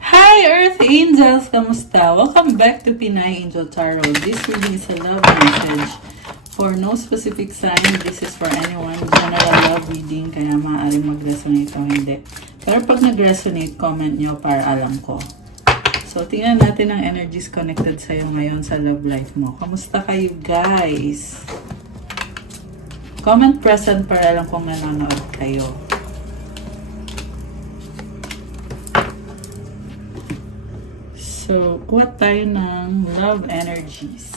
Hi Earth Angels! Kamusta? Welcome back to Pinay Angel Tarot. This reading is a love message for no specific sign. This is for anyone. General love reading, kaya maaaring mag-resonate o hindi. Pero pag nag-resonate, comment nyo para alam ko. So, tingnan natin ang energies connected sa'yo ngayon sa love life mo. Kamusta kayo guys? Comment present para alam kung nanonood kayo. So, kuha tayo ng love energies.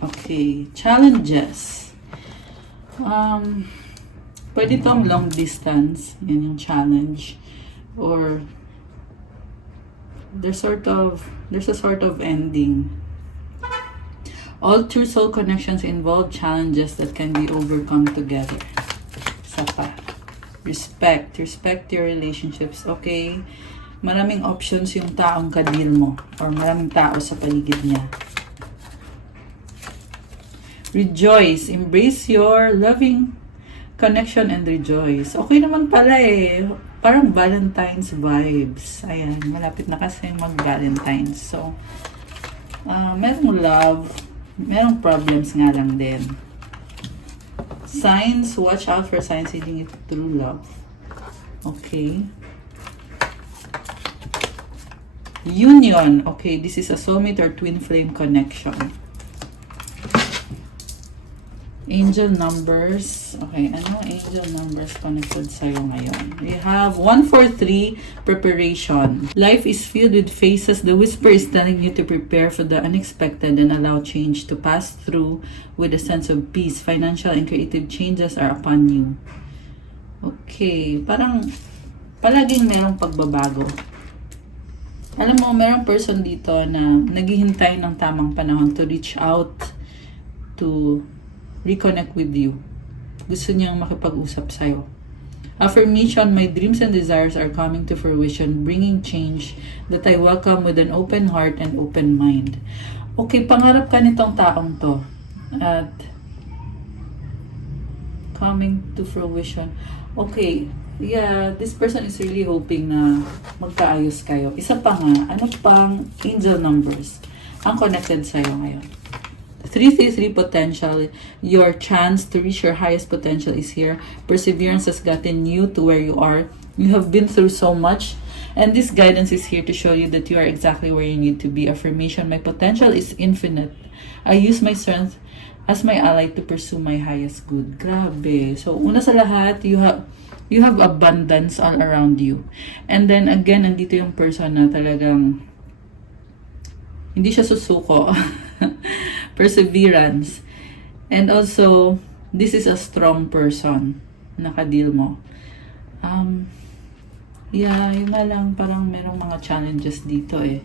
Okay, challenges. Pwede itong long distance, yun yung challenge. Or, there's a sort of ending. All true soul connections involve challenges that can be overcome together. Isa pa. Respect your relationships, okay? Maraming options yung taong kadil mo or maraming tao sa paligid niya. Rejoice, embrace your loving connection and rejoice. Okay naman pala eh. Parang Valentine's vibes. Ayan, malapit na kasi mag-Valentine's. So, merong love, merong problems nga lang din. Signs, watch out for signs leading it through love. Okay. Union. Okay, this is a soulmate or twin flame connection. Angel numbers. Okay, ano angel numbers connected sa'yo ngayon? We have 143, preparation. Life is filled with phases. The whisper is telling you to prepare for the unexpected and allow change to pass through with a sense of peace. Financial and creative changes are upon you. Okay, parang palaging merong pagbabago. Alam mo, merong person dito na naghihintay ng tamang panahon to reach out to reconnect with you. Gusto niyang makipag-usap sa'yo. Affirmation, my dreams and desires are coming to fruition, bringing change that I welcome with an open heart and open mind. Okay, pangarap ka nitong taong to. At coming to fruition. Okay, yeah, this person is really hoping na magkaayos kayo. Isa pa nga, ano pang angel numbers ang connected sa'yo ngayon? 333 potential, your chance to reach your highest potential is here. Perseverance has gotten you to where you are. You have been through so much, and this guidance is here to show you that you are exactly where you need to be. Affirmation, my potential is infinite. I use my strength as my ally to pursue my highest good. Grabe. So, una sa lahat, you have abundance all around you. And then again, nandito yung person na talagang hindi siya susuko. Perseverance. And also, this is a strong person na kadil mo. Yeah, yun nga lang, parang merong mga challenges dito eh.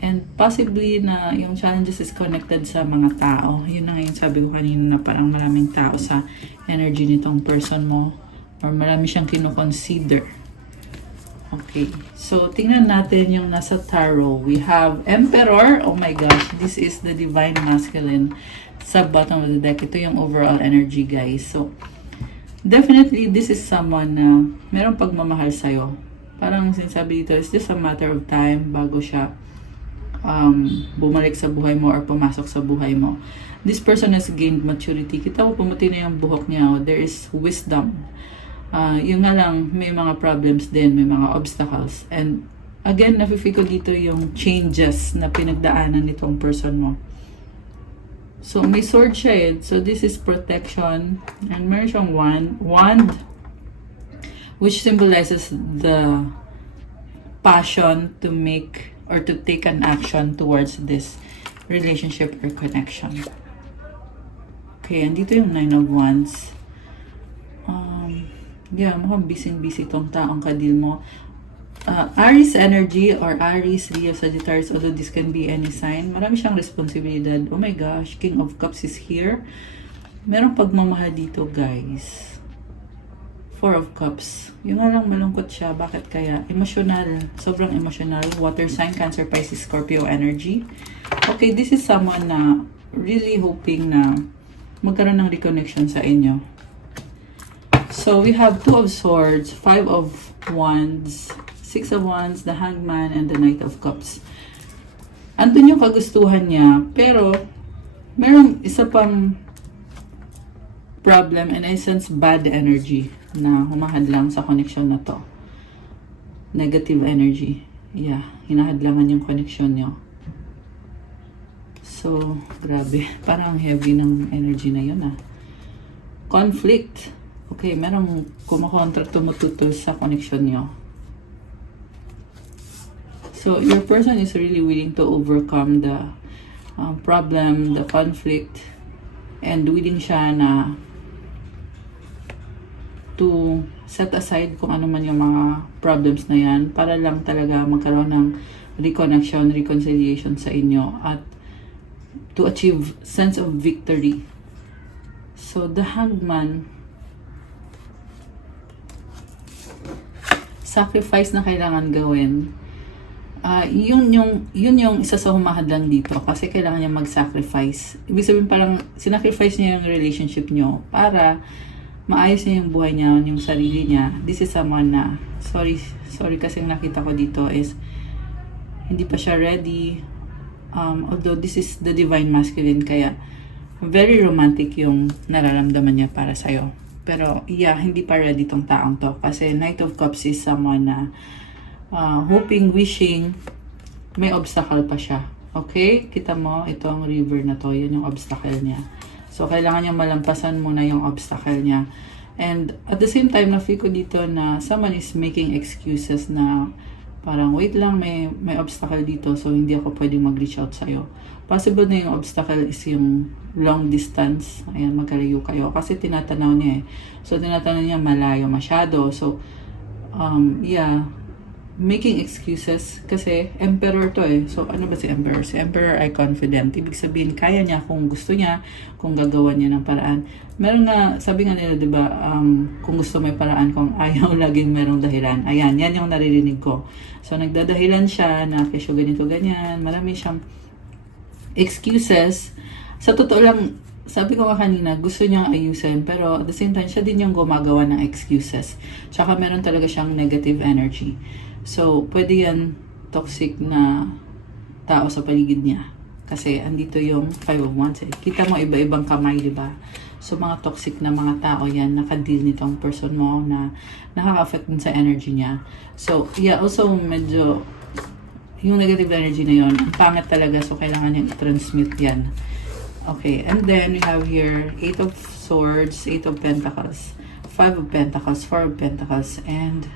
And possibly na yung challenges is connected sa mga tao. Yun na nga yung sabi ko kanina na parang maraming tao sa energy nitong person mo. Or marami siyang kinoconsider. Okay. So, tingnan natin yung nasa tarot. We have Emperor. Oh my gosh. This is the Divine Masculine sa bottom of the deck. Ito yung overall energy, guys. So, definitely, this is someone na merong pagmamahal sa'yo. Parang sinasabi dito, it's just a matter of time bago siya bumalik sa buhay mo or pumasok sa buhay mo. This person has gained maturity. Kita mo, pumuti na yung buhok niya. There is wisdom. Yung nga lang, may mga problems din, may mga obstacles. And again, nafe-feel ko dito yung changes na pinagdaanan nitong person mo. So, may sword siya eh. So, this is protection. And meron siyang wand, which symbolizes the passion to make or to take an action towards this relationship or connection. Okay, andito yung 9 of Wands. Yeah, mukhang busy itong taong kadil mo. Aries energy or Aries, Leo, Sagittarius, although this can be any sign, marami siyang responsibilidad. Oh my gosh, King of Cups is here. Merong pagmamahal dito, guys. 4 of Cups. Yung nga lang malungkot siya. Bakit kaya? Emotional. Sobrang emotional. Water sign, Cancer, Pisces, Scorpio energy. Okay, this is someone na really hoping na magkaroon ng reconnection sa inyo. So we have Two of Swords, Five of Wands, Six of Wands, the Hangman, and the Knight of Cups. Andun yung kagustuhan niya, pero merong isa pang problem, and I sense bad energy na humahadlang sa connection na to. Negative energy. Yeah, hinahadlangan yung connection niyo. So, grabe. Parang heavy ng energy na yun ah. Conflict. Okay, merong kumukontra, tumututol sa connection niyo. So, your person is really willing to overcome the problem, the conflict, and willing siya na to set aside kung ano man yung mga problems na yan para lang talaga magkaroon ng reconnection, reconciliation sa inyo at to achieve sense of victory. So, the Hangman, sacrifice na kailangan gawin. Yun yung isa sa humahadlang dito kasi kailangan niya mag-sacrifice. Ibig sabihin parang sinacrifice niya yung relationship niyo para maayos niya yung buhay niya, yung sarili niya. This is someone na, sorry kasi yung nakita ko dito is hindi pa siya ready. Although this is the divine masculine, kaya very romantic yung nararamdaman niya para sa'yo. Pero yeah, hindi pa ready tong taong to. Kasi Knight of Cups is someone na hoping, wishing, may obstacle pa siya. Okay? Kita mo, itong river na to, yun yung obstacle niya. So, kailangan niya malampasan muna yung obstacle niya. And at the same time, na-feel ko dito na someone is making excuses na parang, wait lang, may obstacle dito, so hindi ako pwedeng mag-reach out sa'yo. Possible na yung obstacle is yung long distance. Ayan, magkalayo kayo. Kasi tinatanaw niya eh. So, tinatanaw niya malayo masyado. So, yeah, making excuses kasi emperor to eh. So, ano ba si emperor? Si emperor ay confident. Ibig sabihin, kaya niya kung gusto niya, kung gagawa niya ng paraan. Meron nga, sabi nga nila, di ba, kung gusto may paraan, kung ayaw, laging merong dahilan. Ayan, yan yung naririnig ko. So, nagdadahilan siya na kesyo ganito, ganyan. Marami siyang excuses. Sa totoo lang, sabi ko nga kanina, gusto niyang ayusin, pero at the same time, siya din yung gumagawa ng excuses. Tsaka meron talaga siyang negative energy. So, pwede yan toxic na tao sa paligid niya. Kasi andito yung 5 of Wands eh. Kita mo iba-ibang kamay, di ba? So, mga toxic na mga tao yan, nakadeal nitong person mo na nakaka-affect din sa energy niya. So, yeah, also medyo yung negative energy na yon, ang pangit talaga. So, kailangan niyang transmute yan. Okay, and then we have here 8 of Swords, 8 of Pentacles, 5 of Pentacles, 4 of Pentacles, and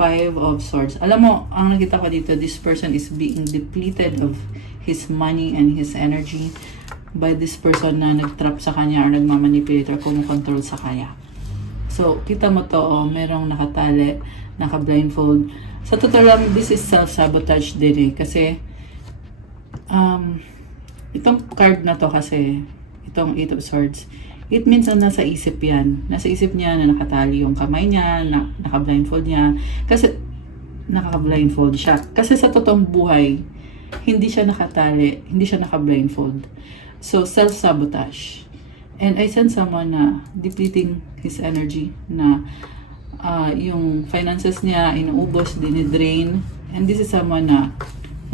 5 of Swords. Alam mo, ang nakita ko dito, this person is being depleted of his money and his energy by this person na nag-trap sa kanya or nagmamanipulate or kumukontrol sa kanya. So, kita mo to, merong nakatali, naka-blindfold. Sa totoo lang, this is self-sabotage din eh. Kasi, itong card na to kasi, itong 8 of Swords, it means na nasa isip yan. Nasa isip niya na nakatali yung kamay niya, na naka-blindfold niya. Kasi, naka-blindfold siya. Kasi sa totoong buhay, hindi siya nakatali, hindi siya naka-blindfold. So, self-sabotage. And I sense someone na depleting his energy, na yung finances niya, inuubos, dinidrain. And this is someone na,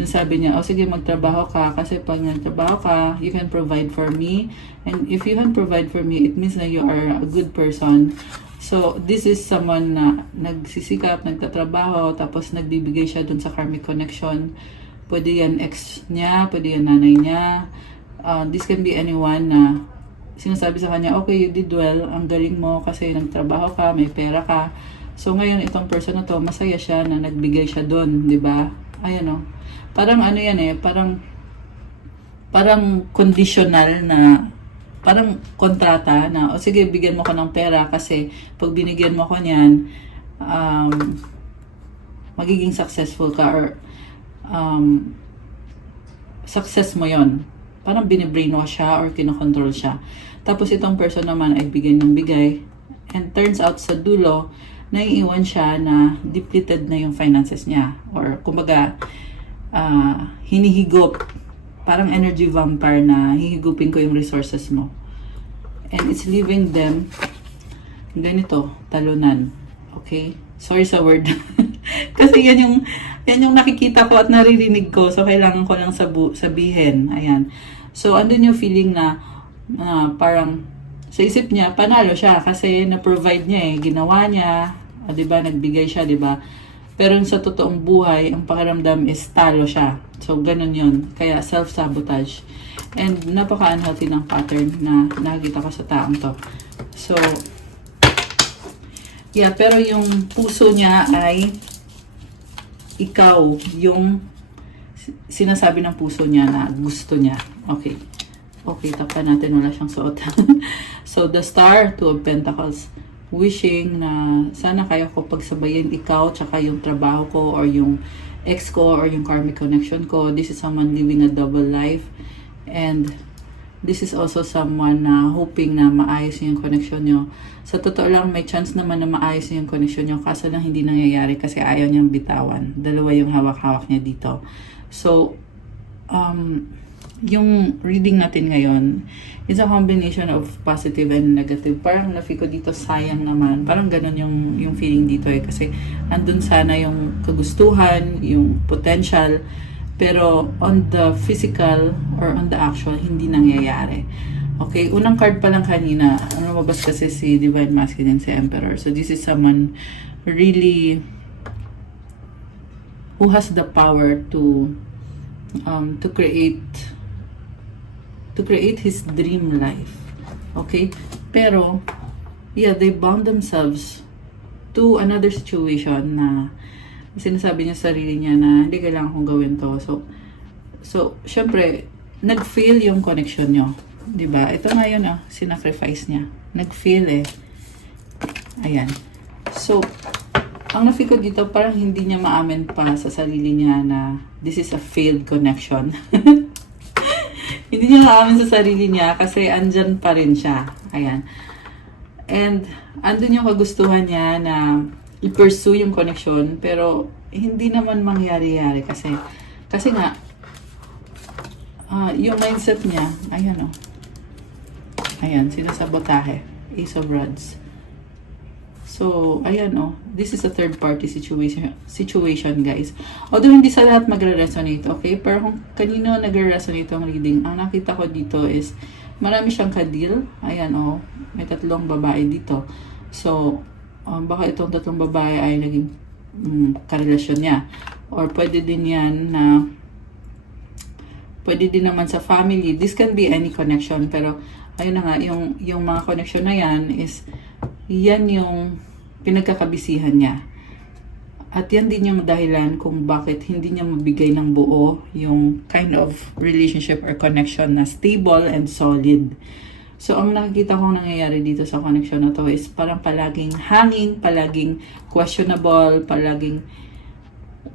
sabi niya, sige magtrabaho ka kasi pag nagtrabaho ka, you can provide for me. And if you can provide for me, it means na you are a good person. So, this is someone na nagsisikap, nagtatrabaho, tapos nagbibigay siya dun sa karmic connection. Pwede yan ex niya, pwede yan nanay niya. This can be anyone na sinasabi sa kanya, okay, you did well, ang galing mo kasi nagtrabaho ka, may pera ka. So, ngayon, itong person na to, masaya siya na nagbigay siya dun, di ba? Ayan o. Parang ano yan eh, parang conditional na, parang kontrata na, o sige, bigyan mo ko ng pera kasi pag binigyan mo ko niyan, magiging successful ka or success mo yon. Parang binibrainwash siya or kinokontrol siya. Tapos itong person naman ay bigyan ng bigay. And turns out sa dulo, naiiwan siya na depleted na yung finances niya. Or kumbaga, hinihigop. Parang energy vampire na hihigupin ko yung resources mo. And it's leaving them ganito, talunan. Okay? Sorry sa word. Kasi yan yung nakikita ko at naririnig ko. So, kailangan ko lang sabihin. Ayan. So, andun yung feeling na parang sa isip niya, panalo siya kasi na-provide niya ginawa niya, diba, nagbigay siya, diba? Pero sa totoong buhay, ang pakiramdam is talo siya. So, ganun yun. Kaya self-sabotage. And napaka-unhealthy ng pattern na nakikita ko sa taong to. So, yeah, pero yung puso niya ay ikaw, yung sinasabi ng puso niya na gusto niya. Okay. Okay, takpan natin. Wala siyang suot. So, the Star, Two of Pentacles. Wishing na sana kaya ko pagsabayin ikaw tsaka yung trabaho ko or yung ex ko or yung karmic connection ko. This is someone living a double life. And this is also someone na hoping na maayos yung connection nyo. Sa totoo lang, may chance naman na maayos yung connection nyo. Kaso lang hindi nangyayari kasi ayaw niyang bitawan. Dalawa yung hawak-hawak niya dito. So, yung reading natin ngayon is a combination of positive and negative. Parang na-feel ko dito, sayang naman. Parang ganun yung feeling dito kasi andun sana yung kagustuhan, yung potential, pero on the physical or on the actual, hindi nangyayari. Okay, unang card pa lang kanina, lumabas kasi si Divine Masculine, si Emperor. So this is someone really who has the power to create his dream life. Okay? Pero, yeah, they bound themselves to another situation na sinasabi niya sa sarili niya na hindi kailangan kong gawin to. So syempre, nag-fail yung connection niyo. Diba? Ito nga yun, sinacrifice niya. Nag-fail Ayan. So, ang na-feel ko dito, parang hindi niya maamin pa sa sarili niya na this is a failed connection. Hindi niya maamin sa sarili niya kasi andyan pa rin siya. Ayan. And andun yung kagustuhan niya na i-pursue yung connection pero hindi naman mangyari-yari kasi nga yung mindset niya, ayan ayan, sinasabotahe. Ace of Rods. So, ayan this is a third party situation guys. Although hindi sa lahat magre-resonate, okay? Pero kung kanino nagre-resonate ang reading, ang nakita ko dito is marami siyang kadil. Ayan may tatlong babae dito. So, baka itong tatlong babae ay naging karelasyon niya. Or pwede din yan na pwede din naman sa family. This can be any connection, pero ayun na nga, yung mga connection na yan is yan yung pinagkakabisihan niya. At yan din yung dahilan kung bakit hindi niya mabigay ng buo yung kind of relationship or connection na stable and solid. So, ang nakikita kong nangyayari dito sa connection na to is parang palaging hanging, palaging questionable, palaging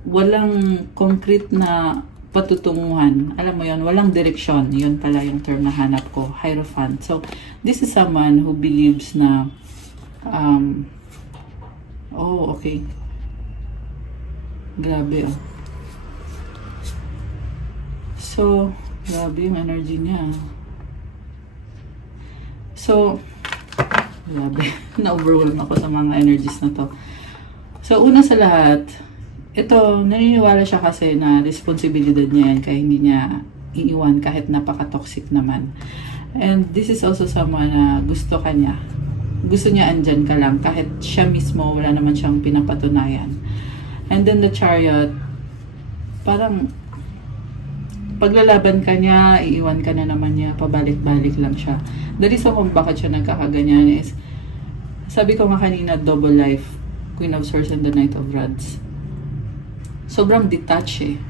walang concrete na patutunguhan. Alam mo yon, walang direksyon. Yun pala yung term na hanap ko, Hierophant. So, this is someone who believes na okay. Grabe So, grabe yung energy niya. So, grabe. Na-overwhelm ako sa mga energies na to. So, una sa lahat, ito, naniniwala siya kasi na responsibilidad niya yan kaya hindi niya iiwan kahit napaka-toxic naman. And this is also someone na gusto kanya. Gusto niya andyan ka lang kahit siya mismo wala naman siyang pinapatunayan. And then the Chariot, parang paglalaban ka niya, iiwan ka na naman niya, pabalik-balik lang siya. The reason kung bakit siya nagkakaganyan is, sabi ko nga kanina, double life, Queen of Swords and the Knight of Rods. Sobrang detached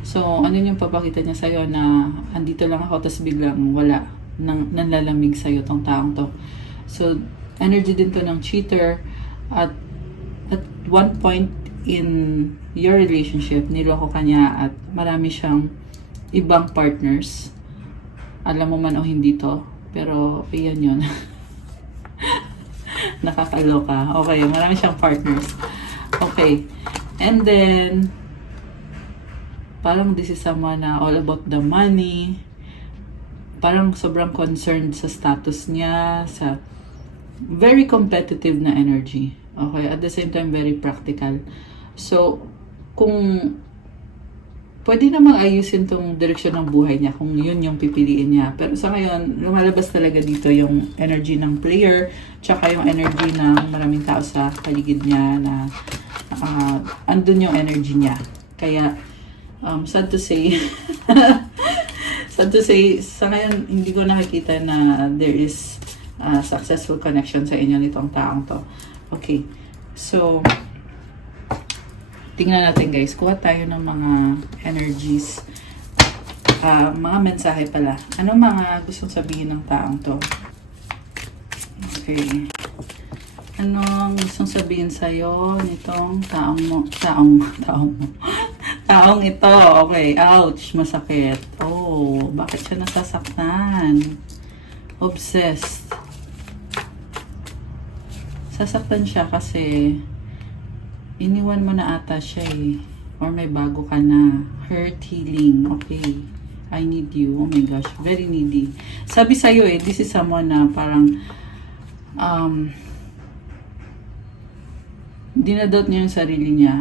So, ano yung papakita niya sa'yo na andito lang ako, tapos biglang wala, nanlalamig sa'yo tong taong to. So, energy din to ng cheater at one point in your relationship, niloko ka niya at marami siyang ibang partners. Alam mo man o hindi to, pero iyan yun. Nakakaloka. Okay, marami siyang partners. Okay. And then, parang this is someone na all about the money. Parang sobrang concerned sa status niya, sa very competitive na energy. Okay, at the same time, very practical. So, kung pwede namang ayusin tong direksyon ng buhay niya kung yun yung pipiliin niya. Pero sa ngayon, lumalabas talaga dito yung energy ng player, tsaka yung energy ng maraming tao sa paligid niya na andun yung energy niya. Kaya, sad to say, sa ngayon, hindi ko nakikita na there is successful connection sa inyo nitong taong to. Okay. So, tingnan natin guys. Kuha tayo ng mga energies. Mga mensahe pala. Anong mga gustong sabihin ng taong to? Okay. Anong gustong sabihin sa'yo nitong taong mo? Taong ito. Okay. Ouch. Masakit. Oh, bakit siya nasasaktan? Obsessed. Sasaktan siya kasi iniwan mo na ata siya eh. Or may bago ka na. Hurt, healing. Okay. I need you. Oh my gosh. Very needy. Sabi sa'yo eh, this is someone na parang dinadoubt niya yung sarili niya.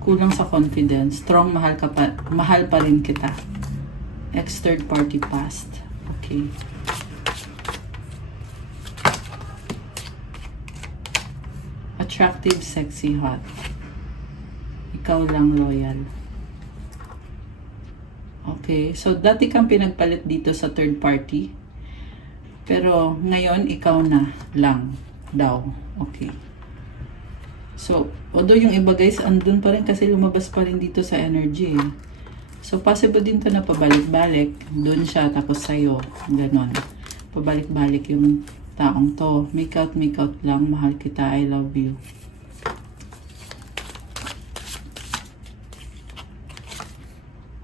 Kulang sa confidence. Strong, mahal pa rin kita. Ex third party past. Okay. Attractive, sexy, hot. Ikaw lang loyal. Okay. So, dati kang pinagpalit dito sa third party. Pero, ngayon, ikaw na lang daw. Okay. So, although yung iba guys, andun pa rin kasi lumabas pa rin dito sa energy. So, possible din to na pabalik-balik. Doon siya, tapos sa'yo. Ganon. Pabalik-balik yung taong to. Make out lang. Mahal kita. I love you.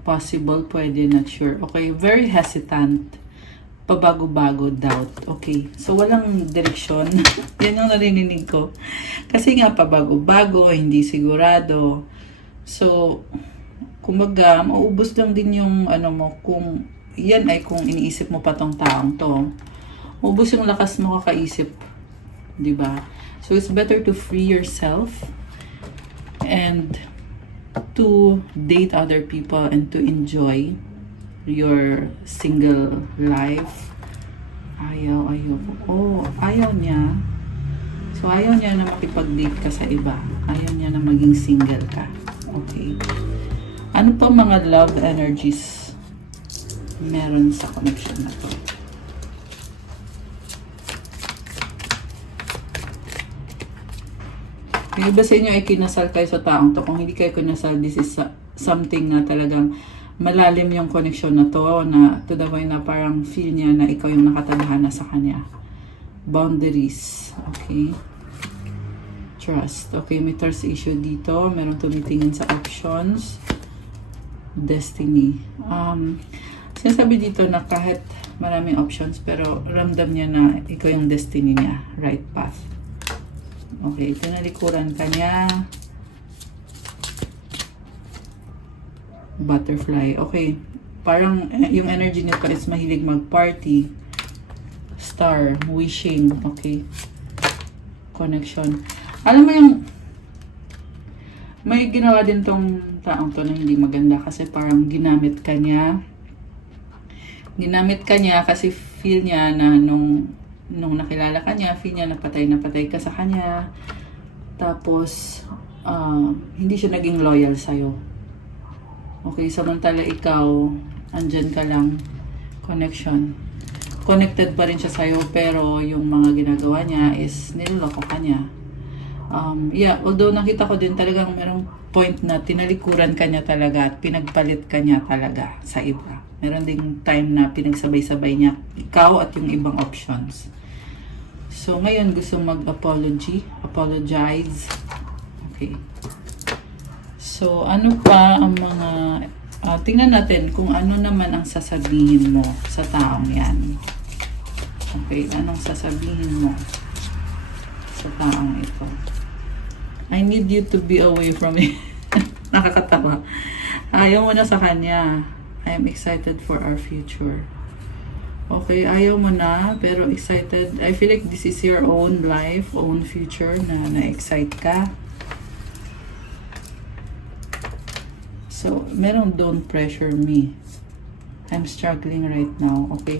Possible, pwede, not sure. Okay, very hesitant. Pabago-bago, doubt. Okay, so walang direksyon. Yan yung narinig ko. Kasi nga, pabago-bago, hindi sigurado. So, kumbaga, maubos lang din yung ano mo, kung yan ay kung iniisip mo pa tong taong to. Maubos yung lakas mo kakaisip. Diba? So, it's better to free yourself and to date other people and to enjoy your single life. Ayaw. Oh, ayaw niya. So, ayaw niya na makipag-date ka sa iba. Ayaw niya na maging single ka. Okay. Ano pa mga love energies meron sa connection na to? Yung iba sa inyo ay kinasal kayo sa taong to. Kung hindi kayo kinasal, this is something na talagang malalim yung connection na to, na to the way na parang feel niya na ikaw yung nakatadhana sa kanya. Boundaries. Okay. Trust. Okay, may trust issue dito. Meron tumitingin sa options. Destiny. Sinasabi dito na kahit maraming options, pero ramdam niya na ikaw yung destiny niya. Right path. Okay, tinalikuran ka niya. Butterfly. Okay. Parang yung energy nito is mahilig mag-party. Star. Wishing. Okay. Connection. Alam mo yung may ginawa din tong taong to na hindi maganda kasi parang ginamit ka niya. Ginamit ka niya kasi feel niya na nung nakilala ka niya, feel niya na patay ka sa kanya. Tapos, hindi siya naging loyal sa'yo. Okay, samantala ikaw, andyan ka lang, connection. Connected pa rin siya sa'yo, pero yung mga ginagawa niya is niloloko ka niya. Yeah, although nakita ko din talagang merong point na tinalikuran ka niya talaga at pinagpalit ka niya talaga sa iba. Meron ding time na pinagsabay-sabay niya ikaw at yung ibang options. So, ngayon gusto apologize. Okay. So, ano pa ang mga tingnan natin kung ano naman ang sasabihin mo sa taong yan. Okay, anong sasabihin mo sa taong ito? I need you to be away from me. Nakakatawa. Ayaw mo na sa kanya. I am excited for our future. Okay, ayaw mo na, pero excited. I feel like this is your own life, own future na na-excite ka. So, merong don't pressure me. I'm struggling right now, okay?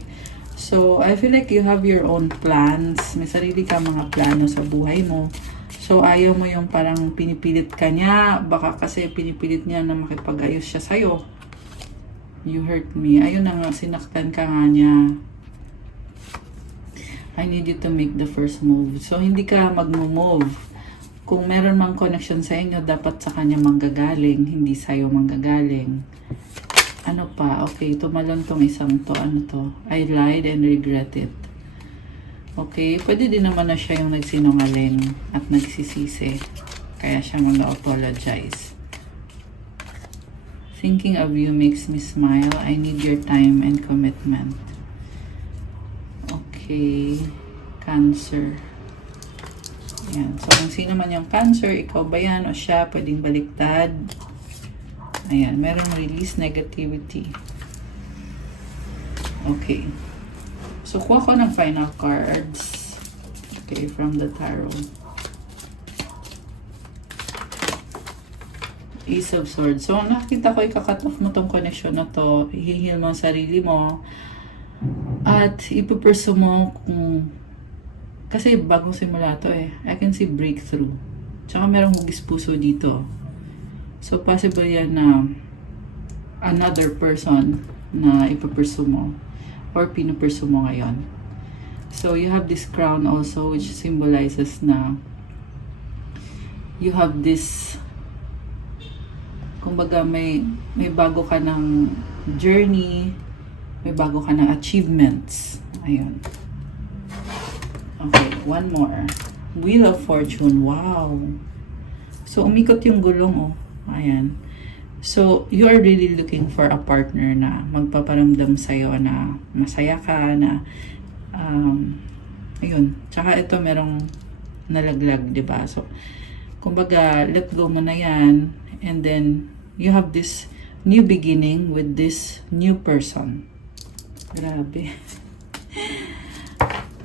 So, I feel like you have your own plans. May sarili ka mga plano sa buhay mo. So, ayaw mo yung parang pinipilit ka niya. Baka kasi pinipilit niya na makipag-ayos siya sa'yo. You hurt me. Ayun na nga, sinaktan ka nga niya. I need you to make the first move. So, hindi ka mag-move. Kung meron mang connection sa inyo, dapat sa kanya manggagaling, hindi sa'yo manggagaling. Ano pa? Okay, tumalon tong isang to. Ano to? I lied and regret it. Okay, pwede din naman na siya yung nagsinungaling at nagsisisi. Kaya siya mag-apologize. Thinking of you makes me smile. I need your time and commitment. Okay, Cancer. Ayan. So, kung sino man yung Cancer, ikaw ba yan o siya, pwedeng baliktad. Ayan, meron release negativity. Okay. So, kuha ko ng final cards. Okay, from the tarot. Ace of Swords. So, nakita ko, ikakat off mo tong connection na to. Ihihil mo ang sarili mo. At ipupursue mo kung... Kasi bagong simula to eh. I can see breakthrough. Tsaka merong hugis puso dito. So, possible yan na another person na ipupursue mo. Or pinupursue mo ngayon. So, you have this crown also which symbolizes na you have this... Kumbaga, may bago ka ng journey, may bago ka ng achievements. Ayun. Okay, one more. Wheel of Fortune. Wow. So, umikot yung gulong, oh. Ayan. So, you are really looking for a partner na magpaparamdam sa'yo na masaya ka, na, ayun. Tsaka ito, merong nalaglag, diba? So, kumbaga, let go mo na yan. And then, you have this new beginning with this new person. Grabe.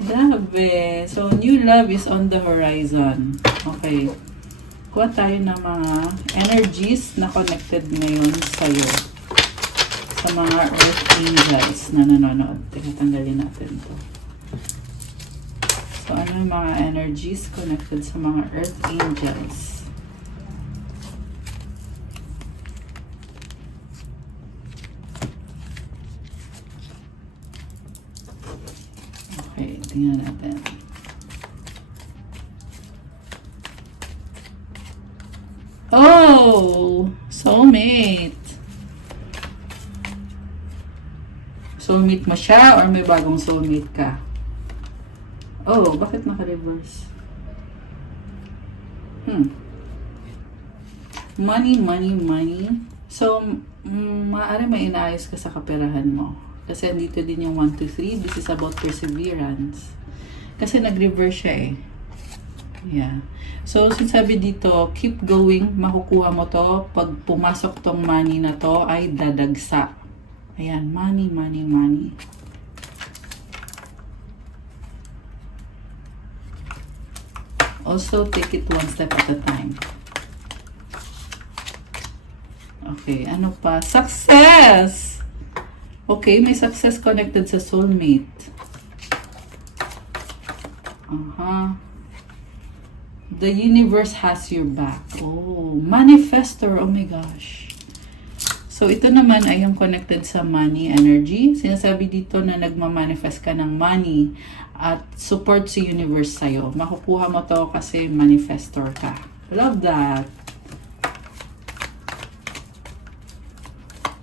Grabe. So, new love is on the horizon. Okay. Kuha tayo ng mga energies na connected ngayon sa'yo. Sa mga Earth Angels na nanonood. Teka, tanggalin natin to. So, ano yung mga energies connected sa mga Earth Angels? Okay, tingnan natin. Oh! Soulmate! Soulmate mo siya or may bagong soulmate ka? Oh, bakit naka-reverse? Money, money, money. So, maaari may inaayos ka sa kaperahan mo. Kasi andito din yung 1, 2, 3. This is about perseverance. Kasi nag-reverse siya eh. Yeah. So, sinasabi dito, keep going, makukuha mo to. Pag pumasok tong money na to, ay dadagsa. Ayan, money, money, money. Also, take it one step at a time. Okay, ano pa? Success! Okay, may success connected sa soulmate. The universe has your back. Oh, manifestor. Oh my gosh. So, ito naman ay yung connected sa money energy. Sinasabi dito na nagmamanifest ka ng money at support sa universe sa'yo. Makukuha mo to kasi manifestor ka. Love that.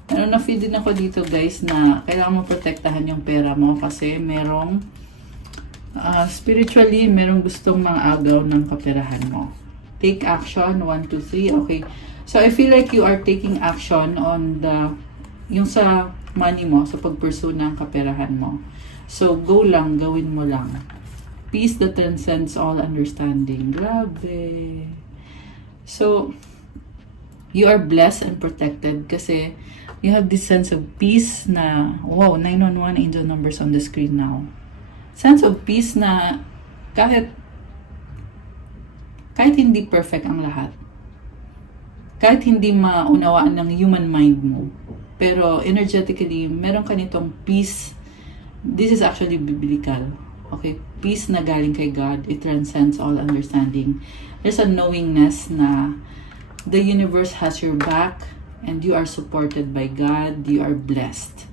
Pero na-feel din ako dito guys na kailangan mo protektahan yung pera mo kasi merong spiritually, merong gustong mang-agaw ng kaperahan mo. Take action. 1, 2, 3. Okay. So, I feel like you are taking action on yung sa money mo, sa pag-pursue ng kaperahan mo. So, go lang. Gawin mo lang. Peace that transcends all understanding. Grabe. So, you are blessed and protected kasi You have this sense of peace na, wow, 911 angel numbers on the screen now. Sense of peace na kahit hindi perfect ang lahat, kahit hindi maunawaan ng human mind mo, pero energetically, meron ka nitong peace. This is actually biblical. Okay? Peace na galing kay God. It transcends all understanding. There's a knowingness na the universe has your back and you are supported by God. You are blessed.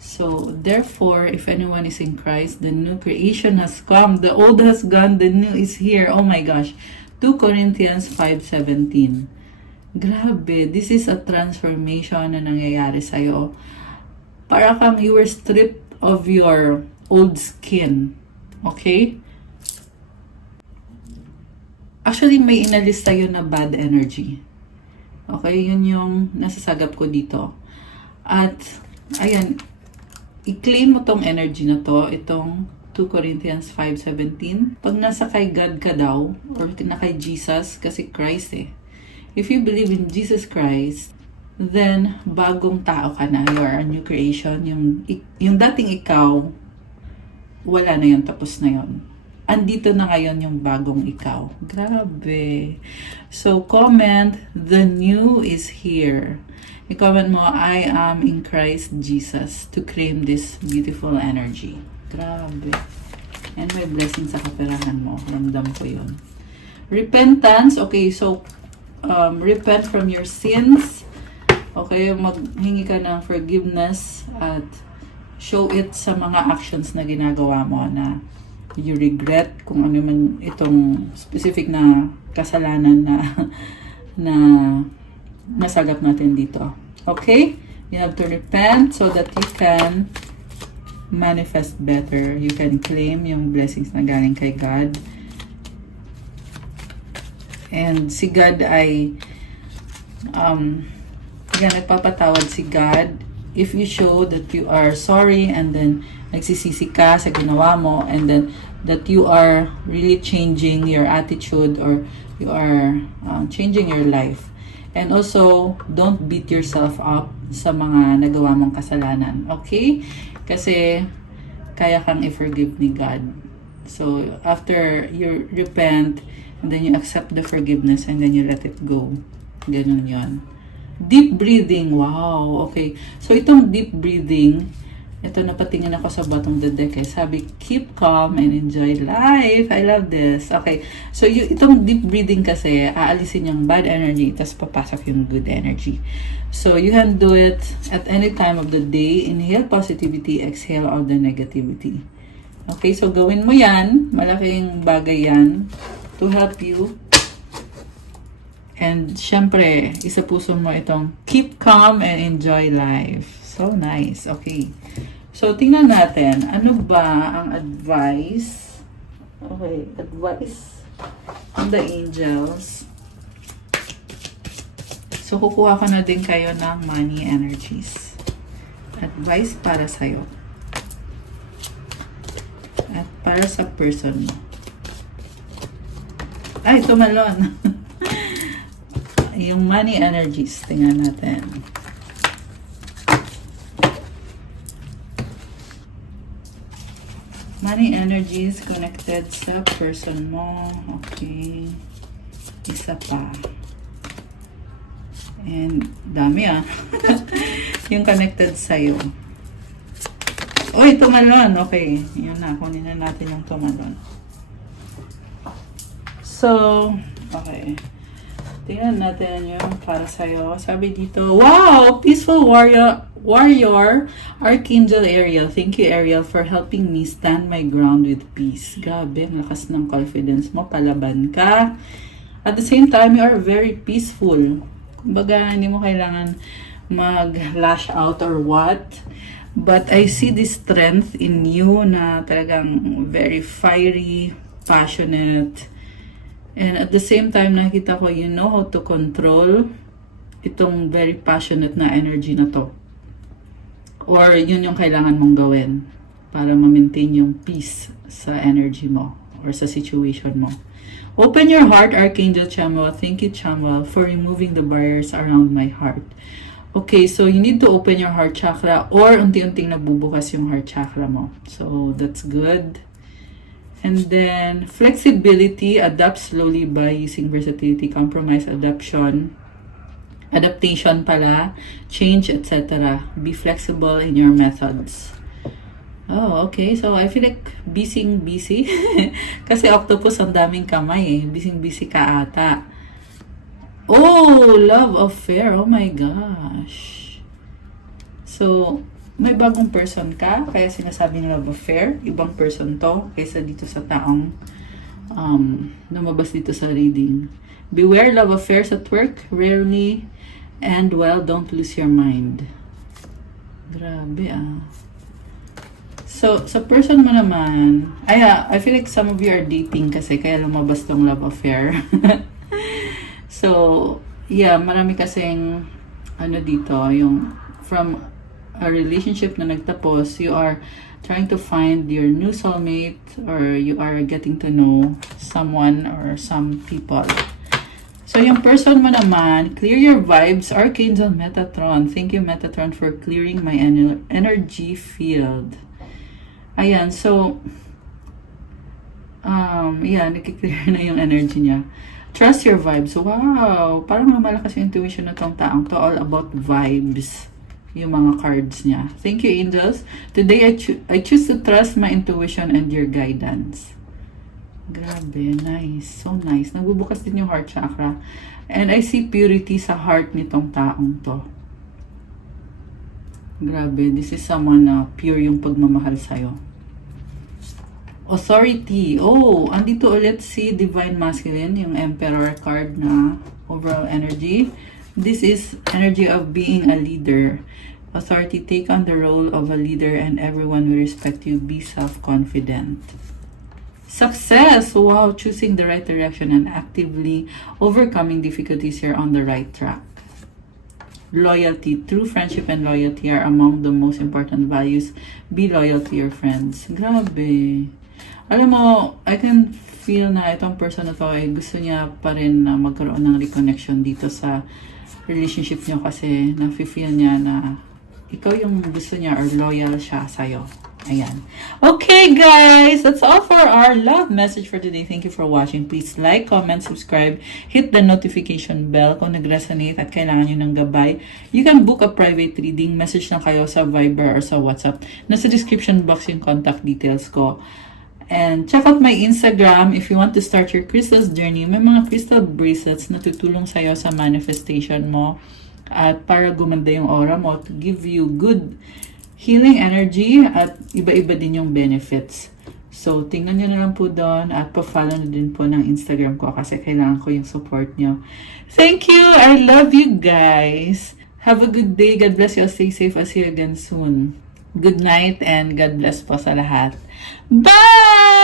So, therefore, if anyone is in Christ, the new creation has come. The old has gone, the new is here. Oh my gosh. 2 Corinthians 5:17. Grabe, this is a transformation na nangyayari sa'yo. Para kang you were stripped of your old skin. Okay? Actually, may inalis sa'yo na bad energy. Okay? Yun yung nasasagap ko dito. At, ayan, i-claim mo tong energy na to, itong 2 Corinthians 5:17. Pag nasa kay God ka daw, or na kay Jesus, kasi Christ eh. If you believe in Jesus Christ, then bagong tao ka na. You are a new creation. Yung dating ikaw, wala na yun, tapos na yun. Andito na ngayon yung bagong ikaw. Grabe. So, comment, the new is here. I-comment mo, I am in Christ Jesus, to claim this beautiful energy. Grabe. And may blessing sa kaperahan mo. Ramdam ko yun. Repentance. Okay, so, repent from your sins. Okay, maghingi ka ng forgiveness at show it sa mga actions na ginagawa mo na you regret, kung ano man itong specific na kasalanan na nasagap natin dito. Okay? You have to repent so that you can manifest better. You can claim yung blessings na galing kay God. And si God ay nagpapatawad si God if you show that you are sorry and then nagsisisi ka sa ginawa mo, and then that you are really changing your attitude, or you are changing your life. And also, don't beat yourself up sa mga nagawa mong kasalanan. Okay? Kasi kaya kang i-forgive ni God. So, after you repent, and then you accept the forgiveness, and then you let it go. Ganun yon. Deep breathing. Wow. Okay. So, itong deep breathing, ito napatingin ako sa bottom of the deck eh. Sabi, keep calm and enjoy life. I love this. Okay. So, itong deep breathing kasi, aalisin yung bad energy, tapos papasok yung good energy. So, you can do it at any time of the day. Inhale positivity, exhale all the negativity. Okay. So, gawin mo yan. Malaking bagay yan to help you. And syempre, isa puso mo itong keep calm and enjoy life. So nice. Okay. So tingnan natin, ano ba ang advice? Okay, advice on the angels. So kukuha ko na din kayo ng money energies. Advice para sa'yo. At para sa person mo. Ay, tumalon. Yung money energies, tingnan natin. Money energies connected sa person mo. Okay. Isa pa. And dami ah. Yung connected sa'yo. Uy, tumalon. Okay. Yun na. Kunin na natin yung tumalon. So, okay. Tingnan natin yung para sa'yo. Sabi dito, wow! Peaceful warrior, Archangel Ariel. Thank you, Ariel, for helping me stand my ground with peace. Grabe, ang lakas ng confidence mo. Palaban ka. At the same time, you are very peaceful. Kumbaga, hindi mo kailangan mag-lash out or what. But I see this strength in you na talagang very fiery, passionate. And at the same time, nakita ko, you know how to control itong very passionate na energy na to. Or yun yung kailangan mong gawin para ma-maintain yung peace sa energy mo or sa situation mo. Open your heart, Archangel Chamuel. Thank you, Chamuel, for removing the barriers around my heart. Okay, so you need to open your heart chakra or unti-unting nabubukas yung heart chakra mo. So that's good. And then flexibility, adapt slowly by using versatility, compromise, adaptation pala, change, etc. Be flexible in your methods. Oh, okay. So I feel like busy. Kasi octopus ang daming kamay eh. Busy ka ata. Oh, love affair. Oh my gosh. So, may bagong person ka, kaya sinasabi ng love affair. Ibang person to, kaysa dito sa taong lumabas dito sa reading. Beware love affairs at work. Rarely and well, don't lose your mind. Grabe ah. So, sa person mo naman, I feel like some of you are dating kasi kaya lumabas tong love affair. So, yeah, marami kasing dito, yung from a relationship na nagtapos, you are trying to find your new soulmate or you are getting to know someone or some people. So, yung person mo naman, clear your vibes, Archangel Metatron. Thank you, Metatron, for clearing my energy field. Ayan, so, nakiklear na yung energy niya. Trust your vibes. Wow! Parang malakas yung intuition na tong taong to. All about vibes. Yung mga cards niya. Thank you, angels. Today, I choose to trust my intuition and your guidance. Grabe, nice. So nice. Nagbubukas din yung heart chakra. And I see purity sa heart nitong taong to. Grabe, this is someone na pure yung pagmamahal sa'yo. Authority. Oh, andito ulit si Divine Masculine, yung Emperor card na overall energy. This is energy of being a leader. Authority, take on the role of a leader and everyone will respect you. Be self-confident. Success. Wow, choosing the right direction and actively overcoming difficulties. You're on the right track. Loyalty. True friendship and loyalty are among the most important values. Be loyal to your friends. Grabe. Alam mo, I can feel na itong person na to ay gusto niya pa rin na magkaroon ng reconnection dito sa relationship niyo kasi na-feel niya na ikaw yung gusto niya or loyal siya sa'yo. Ayan. Okay, guys! That's all for our love message for today. Thank you for watching. Please like, comment, subscribe, hit the notification bell kung nag-resonate at kailangan nyo ng gabay. You can book a private reading. Message lang kayo sa Viber or sa WhatsApp. Nasa description box yung contact details ko. And check out my Instagram if you want to start your crystals journey. May mga crystal bracelets na tutulong sa'yo sa manifestation mo at para gumanda yung aura mo to give you good healing energy at iba-iba din yung benefits. So, tingnan nyo na lang po doon at pa-follow na din po ng Instagram ko kasi kailangan ko yung support nyo. Thank you! I love you guys! Have a good day. God bless you. Stay safe. I'll see you again soon. Good night and God bless po sa lahat. Bye!